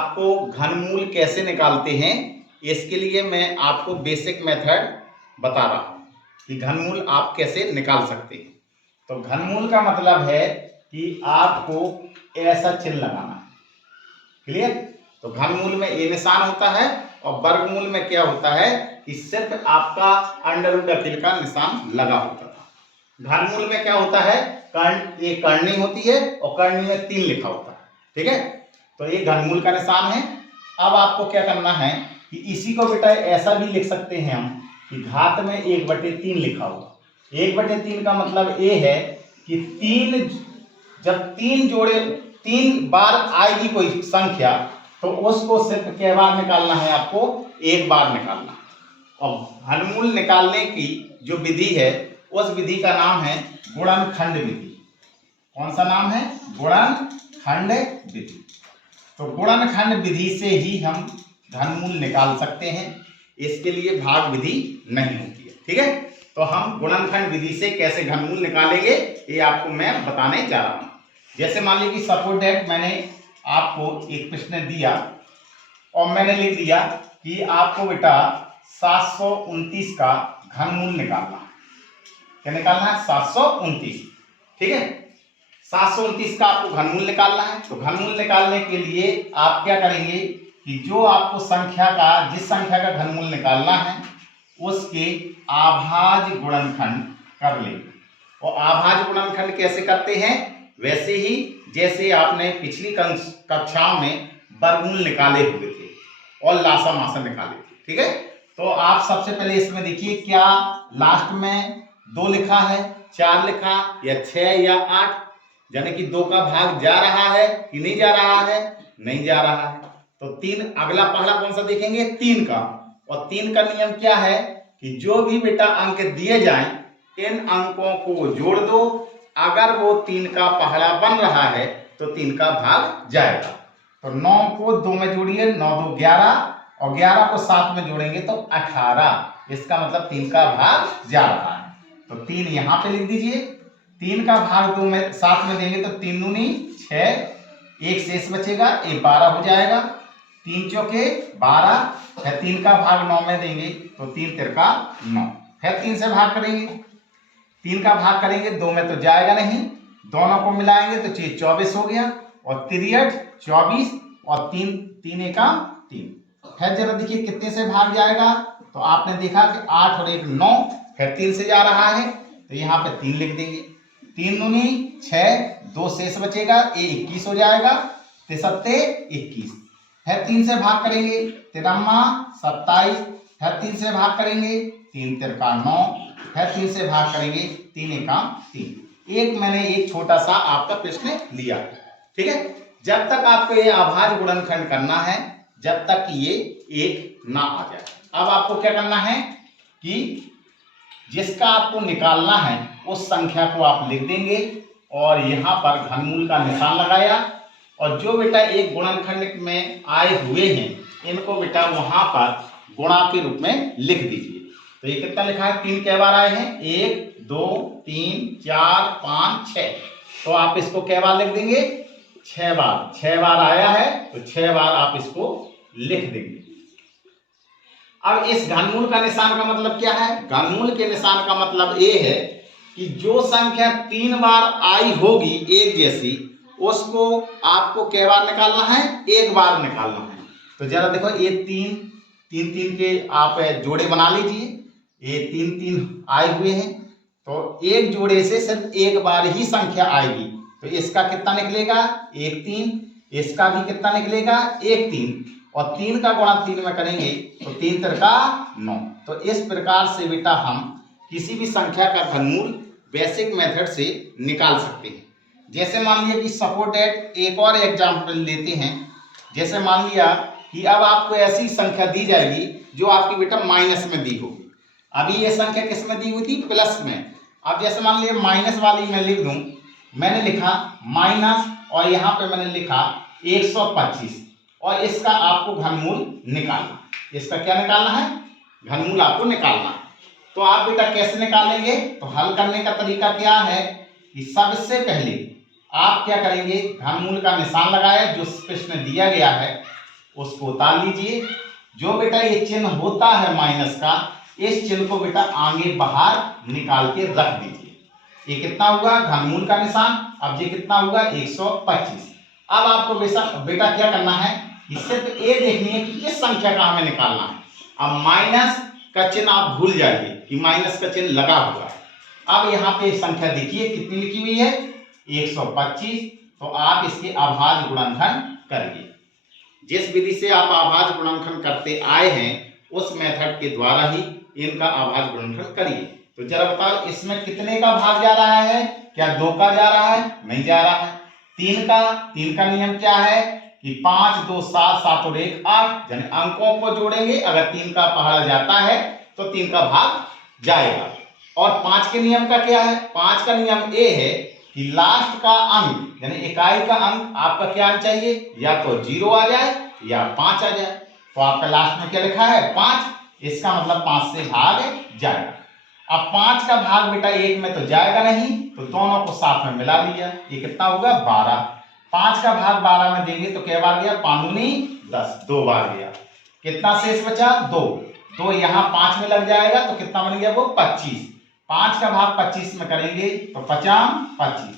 आपको घनमूल कैसे निकालते हैं, इसके लिए मैं आपको बेसिक मेथड बता रहा हूं कि घनमूल आप कैसे निकाल सकते हैं। तो घनमूल का मतलब है कि आपको ऐसा चिन्ह लगाना है। क्लियर? तो घनमूल में ये निशान होता है और वर्गमूल में क्या होता है कि सिर्फ आपका अंडर रूट अतिल का निशान लगा होता था। घनमूल में क्या होता है, कर्ण, ये करनी होती है और करनी में 3 लिखा होता है। ठीक है, तो ये घनमूल का निशान है। अब आपको क्या करना है कि इसी को बेटा ऐसा भी लिख सकते हैं हम कि घात में 1/3 लिखा होगा। 1/3 का मतलब ये है कि जब 3 बार आएगी कोई संख्या तो उसको सिर्फ कै बार निकालना है, आपको 1 बार निकालना है। और घनमूल निकालने की जो विधि है उस विधि का नाम है गुणनखंड विधि। कौन सा नाम है? गुणनखंड विधि। तो गुणनखंड विधि से ही हम घनमूल निकाल सकते हैं, इसके लिए भाग विधि नहीं होती है। ठीक है, तो हम गुणनखंड विधि से कैसे घनमूल निकालेंगे ये आपको मैं बताने जा रहा हूं। जैसे मान लीजिए कि सपोज दैट मैंने आपको एक प्रश्न दिया और मैंने लिख दिया कि आपको बेटा 729 का घनमूल निकालना है। क्या निकालना है? 729। ठीक है, 729 का आपको घनमूल निकालना है। तो घनमूल निकालने के लिए आप क्या करेंगे कि जो आपको जिस संख्या का घनमूल निकालना है उसके आभाज्य गुणनखंड कर लेंगे। और आभाज्य गुणनखंड कैसे करते हैं? वैसे ही जैसे आपने पिछली कक्षाओं में वर्गमूल निकाले हुए थे और लासा मासा निकाले थे। ठीक है, तो आप सबसे पहले इसमें देखिए क्या लास्ट में 2 लिखा है, 4 लिखा या 6 या 8, यानी कि 2 का भाग जा रहा है कि नहीं जा रहा है? नहीं जा रहा है। तो 3 अगला पहला कौन सा देखेंगे? 3 का। और 3 का नियम क्या है कि जो भी बेटा अंक दिए जाएं इन अंकों को जोड़ दो, अगर वो 3 का पहाड़ा बन रहा है तो 3 का भाग जाएगा। तो 9 को 2 में जोड़िए, 9 2 11 और 11 को 7 में जोड़ेंगे तो 18। इसका मतलब 3 का भाग जा रहा है। तो 3 यहां पे लिख दीजिए। 3 का भाग 2 में 7 में देंगे तो 3 दूनी 6, 1 शेष बचेगा, 1 12 हो जाएगा। 3 चौके 12, फिर 3 का भाग 9 में देंगे तो 3 तिरका 9, फिर 3 से भाग करेंगे। 3 का भाग करेंगे 2 में तो जाएगा नहीं, दोनों को मिलाएंगे तो 24 हो गया और 63 24 और 3 3 एका 3। फिर जरा देखिए कितने से भाग जाएगा, तो आपने देखा कि 8 और 1 9, फिर 3 से जा रहा है तो यहाँ पे 3 लिख देंगे। 3 दूनी 6, 2 शेष बचेगा, ये 21 हो जाएगा, 73 21। फिर 3 से भाग करेंगे 53 27, फिर 3 से भाग करेंगे 3 तिरका 9, फिर 3 से भाग करेंगे 3 एका 3। एक मैंने एक छोटा सा आपका प्रश्न लिया। ठीक है, जब तक आपको ये आभाज्य गुणनखंड करना है जब तक ये 1 ना आ जाए। अब आपको क्या करना है कि जिसका आपको निकालना है उस संख्या को आप लिख देंगे और यहाँ पर घनमूल का निशान लगाया, और जो बेटा एक गुणनखंड में आए हुए हैं इनको बेटा वहां पर गुणा के रूप में लिख दीजिए। तो ये कितना लिखा है? 3 कै बार आए हैं? 1 2 3 4 5 6। तो आप इसको कै बार लिख देंगे? 6 बार। 6 बार आया है तो 6 बार आप इसको लिख देंगे। अब इस घनमूल का निशान का मतलब क्या है? घनमूल के निशान का मतलब ये है कि जो संख्या 3 बार आई होगी एक जैसी उसको आपको कै बार निकालना है? 1 बार निकालना है। तो जरा देखो ये 3 के आप जोड़े बना लीजिए। ये 3 आए हुए हैं तो एक जोड़े से सिर्फ 1 बार ही संख्या आएगी। तो इसका कितना निकलेगा? 1 3। इसका भी कितना निकलेगा? 1 3। और 3 का गुणा 3 में करेंगे तो 3 तिरका 9। तो इस प्रकार से बेटा हम किसी भी संख्या का घनमूल बेसिक मेथड से निकाल सकते हैं। जैसे मान लिया कि सपोज दैट एक और एग्जाम्पल लेते हैं। जैसे मान लिया कि अब आपको ऐसी संख्या दी जाएगी जो आपकी बेटा माइनस में दी होगी। अभी ये संख्या किस में दी हुई थी? प्लस में। अब जैसे मान लिया माइनस वाली मैं लिख दूं, मैंने लिखा माइनस और यहाँ पे मैंने लिखा 125 और इसका आपको घनमूल निकालना। इसका क्या निकालना है? घनमूल आपको निकालना है। तो आप बेटा कैसे निकालेंगे? तो हल करने का तरीका क्या है कि सबसे पहले आप क्या करेंगे? घनमूल का निशान लगाए जो प्रश्न दिया गया है उसको उतार लीजिए। जो बेटा ये चिन्ह होता है माइनस का, इस चिन्ह को बेटा आगे बाहर निकाल के रख दीजिए। ये कितना हुआ घनमूल का निशान, अब ये कितना हुआ 125। अब आपको बेटा क्या करना है, इससे तो ये देखनी है कि इस संख्या का हमें निकालना है। अब माइनस का चिन्ह आप भूल जाइए कि माइनस का चिन्ह लगा हुआ है। अब यहाँ पे संख्या देखिए कितनी लिखी हुई है 125, तो आप इसके अभाज्य गुणनखंड करिए। जिस विधि से आप अभाज्य गुणनखंड करते आए हैं उस मेथड के द्वारा ही इनका अभाज्य गुणनखंड करिए। तो जरा बताओ इसमें कितने का भाग जा रहा है, क्या 2 का जा रहा है, नहीं जा रहा है। 3 का नियम क्या है कि 5 2 7 7 और 1 8, यानी अंकों को जोड़ेंगे, अगर 3 का पहाड़ा जाता है तो 3 का भाग जाएगा। और 5 के नियम का क्या है, 5 का नियम ये है कि लास्ट का अंक यानी इकाई का अंक आपका क्या आना चाहिए, या तो 0 आ जाए या 5 आ जाए। तो आपका लास्ट में क्या लिखा है 5, इसका मतलब 5 से भाग जाएगा। अब 5 का भाग बेटा 1 में तो जाएगा नहीं, तो दोनों को साथ में मिला लिया, ये कितना होगा 12। 5 का भाग 12 में देंगे तो क्या बार गया, 5 दूनी 10, 2 बार गया। कितना शेष बचा 2, 2 यहाँ 5 में लग जाएगा तो कितना बन गया वो 25। 5 का भाग 25 में करेंगे तो 50 25,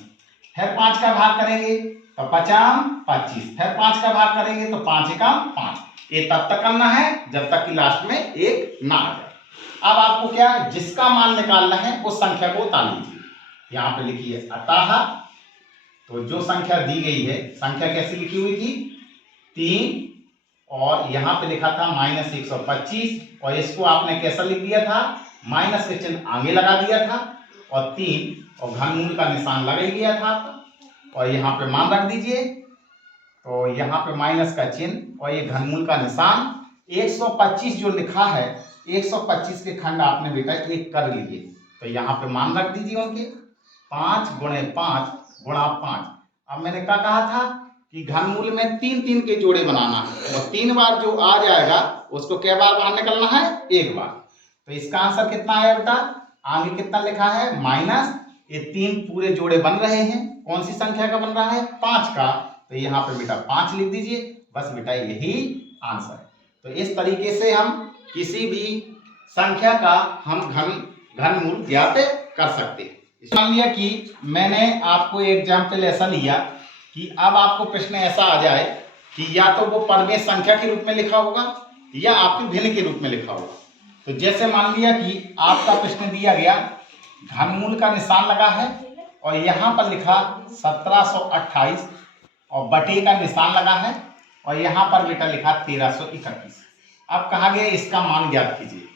फिर 5 का भाग करेंगे तो 50 25, फिर 5 का भाग करेंगे तो 5 एकम 5। ये तब तक करना है जब तक कि लास्ट में 1 ना आ जाए। अब आपको क्या जिसका मान निकालना है उस संख्या को उतार लीजिए। यहाँ पे लिखिए अतः, तो जो संख्या दी गई है, संख्या कैसी लिखी हुई थी 3, और यहाँ पे लिखा था -125, और इसको आपने कैसा लिख दिया था, माइनस के चिन्ह आगे लगा दिया था, और 3 और घनमूल का निशान लगा ही गया था आपका, और यहाँ पे मान रख दीजिए। तो यहाँ पे माइनस का चिन्ह और ये घनमूल का निशान, 125 जो लिखा है 125 के खंड आपने बेटा एक कर लिए, तो यहाँ पे मान रख दीजिए उनके 5 गुणे 5 गुणा 5। अब मैंने क्या कहा था कि घनमूल में 3 3 के जोड़े बनाना है, और 3 बार जो आ जाएगा उसको क्या बार बाहर निकलना है, 1 बार। तो इसका आंसर कितना है बेटा, आगे कितना लिखा है माइनस, ये 3 पूरे जोड़े बन रहे हैं, कौन सी संख्या का बन रहा है 5 का, तो यहाँ पे बेटा 5 लिख दीजिए, बस बेटा यही आंसर है। तो इस तरीके से हम किसी भी संख्या का हम घनमूल ज्ञात कर सकते हैं। मान लिया कि मैंने आपको एग्जाम्पल ऐसा लिया कि अब आपको प्रश्न ऐसा आ जाए कि या तो वो परमेय संख्या के रूप में लिखा होगा या आपके भिन्न के रूप में लिखा होगा। तो जैसे मान लिया कि आपका प्रश्न दिया गया घनमूल का निशान लगा है और यहाँ पर लिखा 1728 और बटे का निशान लगा है और यहाँ पर बेटा लिखा 1331। अब कहा गया इसका मान ज्ञात कीजिए।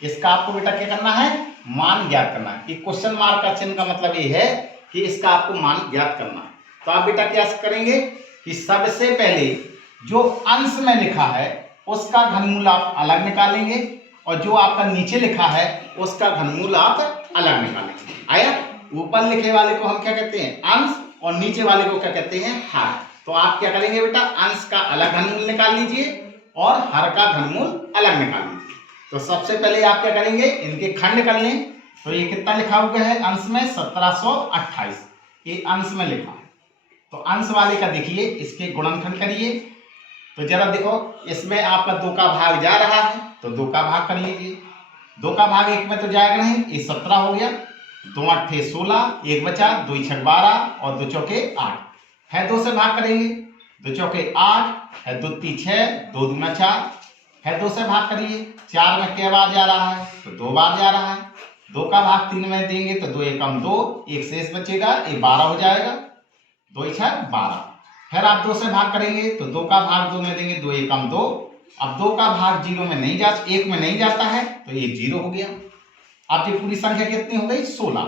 इसका आपको बेटा क्या करना है, मान ज्ञात करना है। कि क्वेश्चन मार्क का चिन्ह का मतलब ये है कि इसका आपको मान ज्ञात करना है। तो आप बेटा क्या करेंगे कि सबसे पहले जो अंश में लिखा है उसका घनमूल आप अलग निकालेंगे और जो आपका नीचे लिखा है उसका घनमूल आप अलग निकालेंगे। आया, ऊपर लिखे वाले को हम क्या कहते हैं अंश और नीचे वाले को क्या कहते हैं हर। तो आप क्या करेंगे बेटा, अंश का अलग घनमूल निकाल लीजिए और हर का घनमूल अलग निकाल लीजिए। तो सबसे पहले आप क्या करेंगे, इनके खंड कर लें। तो ये कितना लिखा हुआ है अंश में 1728, ये अंश में लिखा है। तो अंश वाले का देखिए, इसके गुणनखंड करिए। तो जरा देखो इसमें आपका 2 का भाग जा रहा है तो 2 का भाग कर लीजिए। 2 का भाग 1 में तो जाएगा नहीं, ये 17 हो गया, 2 8 16, 1 बचा, 2 6 12 और 2 चौके 8 है। 2 से भाग करेंगे, 2 चौके 8 है, 2 3 6, 2 दूना 4 है। 2 से भाग करिए, 4 में क्या बार जा रहा है तो 2 बार जा रहा है। 2 का भाग 3 में देंगे तो 2 एकम 2, 1 शेष बचेगा, ये 12 हो जाएगा, 2 6 12। फिर आप 2 से भाग करेंगे तो 2 का भाग 2 में देंगे, 2 एकम 2। अब 2 का भाग 0 में नहीं जा 1 में नहीं जाता है तो ये 0 हो गया। अब ये पूरी संख्या कितनी हो गई 16।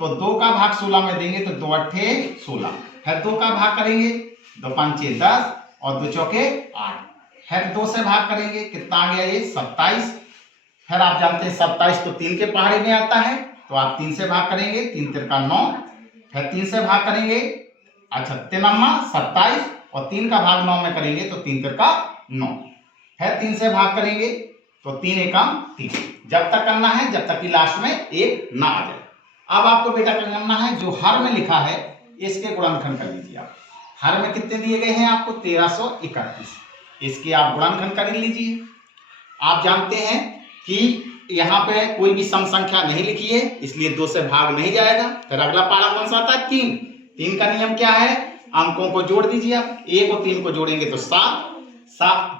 तो 2 का भाग 16 में देंगे तो 2 8 16। फिर 2 का भाग करेंगे, 2 5 10 और 2 चौके 8। फिर 2 से भाग करेंगे, कितना आ गया ये 27। फिर आप जानते हैं 27 तो 3 के पहाड़े में आता है, तो आप 3 से भाग करेंगे, 3 3 का 9। फिर 3 से भाग करेंगे, अच्छा 3 27 और 3 का भाग 9 में करेंगे तो 3 3 का 9। फिर 3 से भाग करेंगे तो 3 एकम 3। जब तक करना है जब तक कि लास्ट में 1 ना आ जाए। अब आपको बेटा क्या करना है, जो हर में लिखा है इसके गुणनखंड कर लीजिए आप। हर में कितने दिए गए हैं आपको 1331। इसके आप गुणनखंड कर लीजिए। आप जानते हैं कि यहाँ पे कोई भी सम संख्या नहीं लिखी है, इसलिए 2 से भाग नहीं जाएगा। फिर अगला पारा कौन सा आता है? 3। 3 का नियम क्या है? अंकों को जोड़ दीजिए आप। 1 और 3 को जोड़ेंगे तो 7,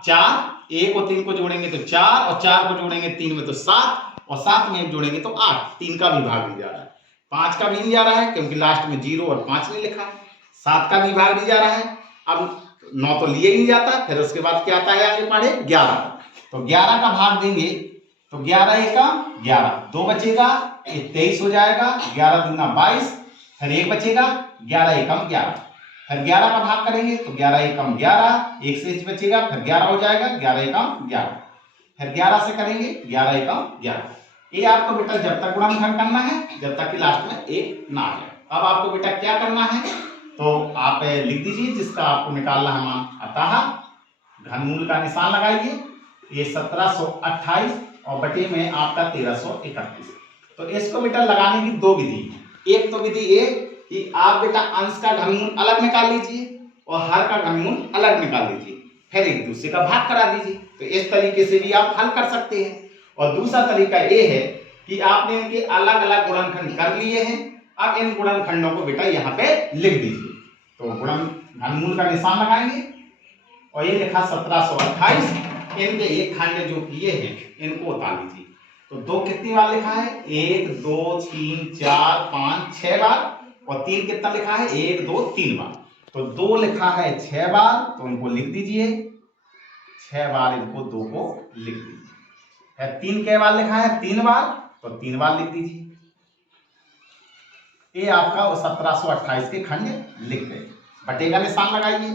4, 1 और 3 को जोड़ेंगे तो 4, और 4 को जोड़ेंगे 3 में तो 7, और 7 में 1 जोड़ेंगे तो 8। 3 का भी भाग नहीं जा रहा है, 5 का भी नहीं जा रहा है क्योंकि लास्ट में 0 और 5 नहीं लिखा है। 7 का भी भाग नहीं जा रहा है। अब 9 तो लिए ही नहीं जाता। फिर उसके बाद क्या आता है? आगे पढ़े 11। तो 11 का भाग देंगे तो 11 एका 11, 2 बचेगा, ये 23 हो जाएगा। 11 दूना 22, फिर 1 बचेगा, 11 एकम 11। फिर 11 का भाग करेंगे तो 11 एकम 11, 1 से बचेगा, फिर 11 हो जाएगा, 11 एकम 11। फिर 11 से करेंगे 11 एकम 11। ये आपको बेटा जब तक गुणनखंड करना है जब तक कि लास्ट में 1 ना आ जाए। अब आपको बेटा क्या करना है? तो आप लिख दीजिए जिसका आपको निकालना है मान। अतः घनमूल का निशान लगाइए। ये 1728 और बटे में आपका 1331। तो इसको बेटा लगाने की 2 विधि है। एक तो विधि ये कि आप बेटा अंश का घनमूल अलग निकाल लीजिए और हर का घनमूल अलग निकाल लीजिए, फिर एक दूसरे का भाग करा दीजिए। तो इस तरीके से भी आप हल कर सकते हैं। और दूसरा तरीका ये है कि आपने इनके अलग अलग गुणनखंड कर लिए हैं। अब इन गुणनखंडों को बेटा यहाँ पे लिख दीजिए। तो घनमूल का निशान लगाएंगे और ये लिखा 1728। इनके एक खंड जो किए हैं इनको उतार लीजिए। तो 2 कितनी बार लिखा है? 1 2 3 4 5 6 बार। और 3 कितना लिखा है? 1 2 3 बार। तो 2 लिखा है 6 बार, तो इनको लिख दीजिए। 6 बार इनको 2 को लिख दीजिए। 3 कै बार लिखा है? 3 बार, तो 3 बार लिख दीजिए। ये आपका 1728 के खंड लिख गए। बटे का निशान लगाइए।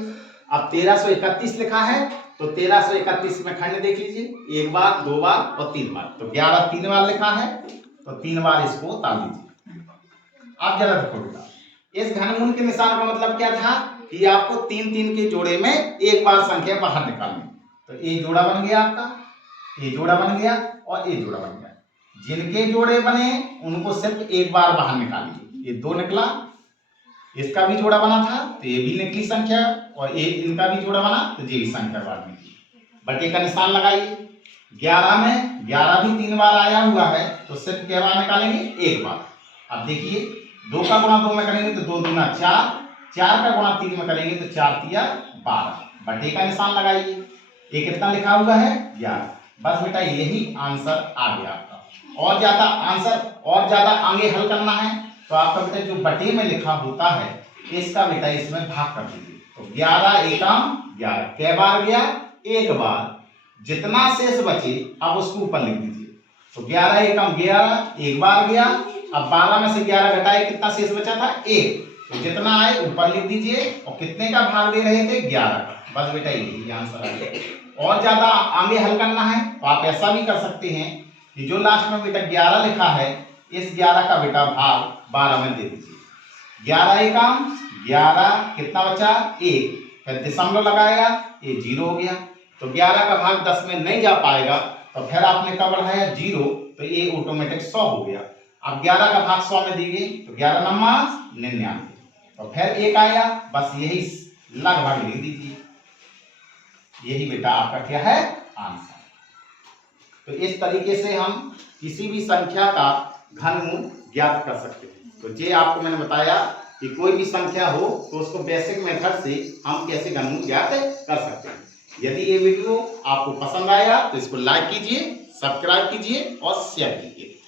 अब 1331 लिखा है तो 1331 में खंड देख लीजिए। 1 बार, 2 बार और 3 बार। तो 11 3 बार लिखा है तो 3 बार इसको उतार लीजिए। आप जरा देखो बेटा, इस घनमूल के निशान का मतलब क्या था कि आपको 3-3 के जोड़े में एक बार संख्या बाहर निकालनी। तो ये जोड़ा बन गया आपका, ये जोड़ा बन गया और ये जोड़ा बन गया। जिनके जोड़े बने उनको सिर्फ एक बार बाहर निकालिए। ये 2 निकला, इसका भी जोड़ा बना था तो ये भी निकली संख्या, और ये इनका भी जोड़ा बना तो ये भी संख्या बाहर निकली। बटे का निशान लगाइए। 11 में 11 भी 3 बार आया हुआ है तो सिर्फ क्या बार निकालेंगे? 1 बार। अब देखिए 2 का गुणा 2 में करेंगे तो 2 दूना 4, 4 का गुणा 3 में करेंगे तो 4 तिया 12। बटे का निशान लगाइए। ये कितना लिखा हुआ है? 11। बस बेटा यही आंसर आ गया आपका। और ज्यादा आंसर और ज्यादा आगे हल करना है तो आपका बेटा जो बटे में लिखा होता है इसका बेटा इसमें भाग कर दीजिए। तो 11 एकम 11 कै बार गया? 1 बार। जितना शेष बचे अब उसको ऊपर लिख दीजिए। तो 11 एकम 11 एक बार गया। अब 12 में से 11 घटाए कितना शेष बचा था? 1। तो जितना आए ऊपर लिख दीजिए। और कितने का भाग दे रहे थे? 11 का। बस बेटा यही आंसर आ गया। और ज्यादा आगे हल करना है तो आप ऐसा भी कर सकते हैं कि जो लास्ट में बेटा 11 लिखा है इस 11 का बेटा भाग 12 में दे दीजिए। 11 एकम 11 कितना बचा? 1। फिर दशमलव लगाया, ये 0 हो गया। तो 11 का भाग 10 में नहीं जा पाएगा तो फिर आपने कब बढ़ाया? 0, तो ये ऑटोमेटिक 100 हो गया। अब 11 का भाग 100 में दीजिए तो 11 नम्मा 99। तो फिर 1 आया, बस यही लगभग लिख दीजिए। यही बेटा आपका क्या है? आंसर। तो इस तरीके से हम किसी भी संख्या का घनमूल ज्ञात कर सकते हैं। तो ये आपको मैंने बताया कि कोई भी संख्या हो तो उसको बेसिक मेथड से हम कैसे घनमूल ज्ञात कर सकते हैं। यदि ये वीडियो आपको पसंद आया तो इसको लाइक कीजिए, सब्सक्राइब कीजिए और शेयर कीजिए।